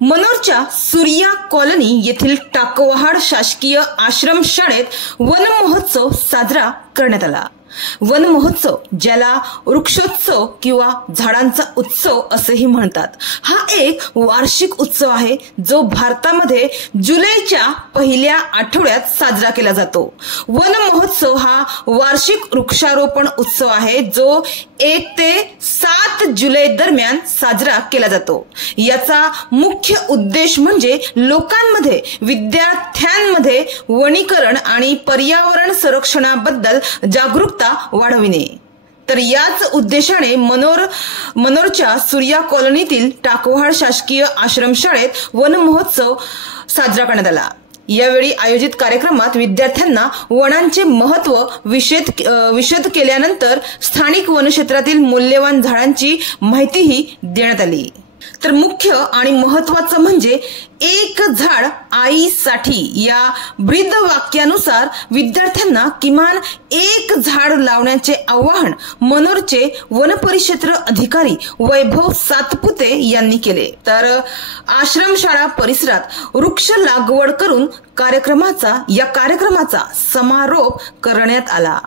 मनोरच्या Surya colony येथील टाकवहाड शासकीय आश्रमशाळेत वन महोत्सव साजरा करण्यात आला। वन महोत्सव, ज्याला वृक्षोत्सव किंवा झाडांचा उत्सव असेही म्हणतात, हा एक वार्षिक उत्सव आहे जो भारतामध्ये जुलैच्या पहिल्या आठवड्यात साजरा केला जातो। वन महोत्सव हा वार्षिक वृक्षारोपण उत्सव आहे जो 1 ते 7 जुलै दरम्यान साजरा केला जातो। याचा मुख्य उद्देश म्हणजे लोकांमध्ये, विद्यार्थ्यांमध्ये वनीकरण आणि पर्यावरण संरक्षणाबद्दल जागरूकता वाढविणे। तर याच उद्देशाने मनोरच्या सूर्या कॉलनीतील टाकवहाड शासकीय आश्रमशाळेत वन महोत्सव साजरा करण्यात आला। यावेळी आयोजित कार्यक्रमात विद्यार्थ्यांना वनांचे महत्त्व विशद केल्यानंतर स्थानिक वनक्षेत्रातील मूल्यवान झाडांची माहितीही देण्यात आली। तर मुख्य आणि महत्त्वाचं म्हणजे एक झाड आईसाठी या ब्रीद वाक्यानुसार विद्यार्थ्यांना किमान एक झाड लावण्याचे आवाहन मनोरचे वनपरिक्षेत्र अधिकारी वैभव सातपुते यांनी केले। तर आश्रमशाळा परिसरात वृक्ष लागवड करून कार्यक्रमाचा समारोप करण्यात आला।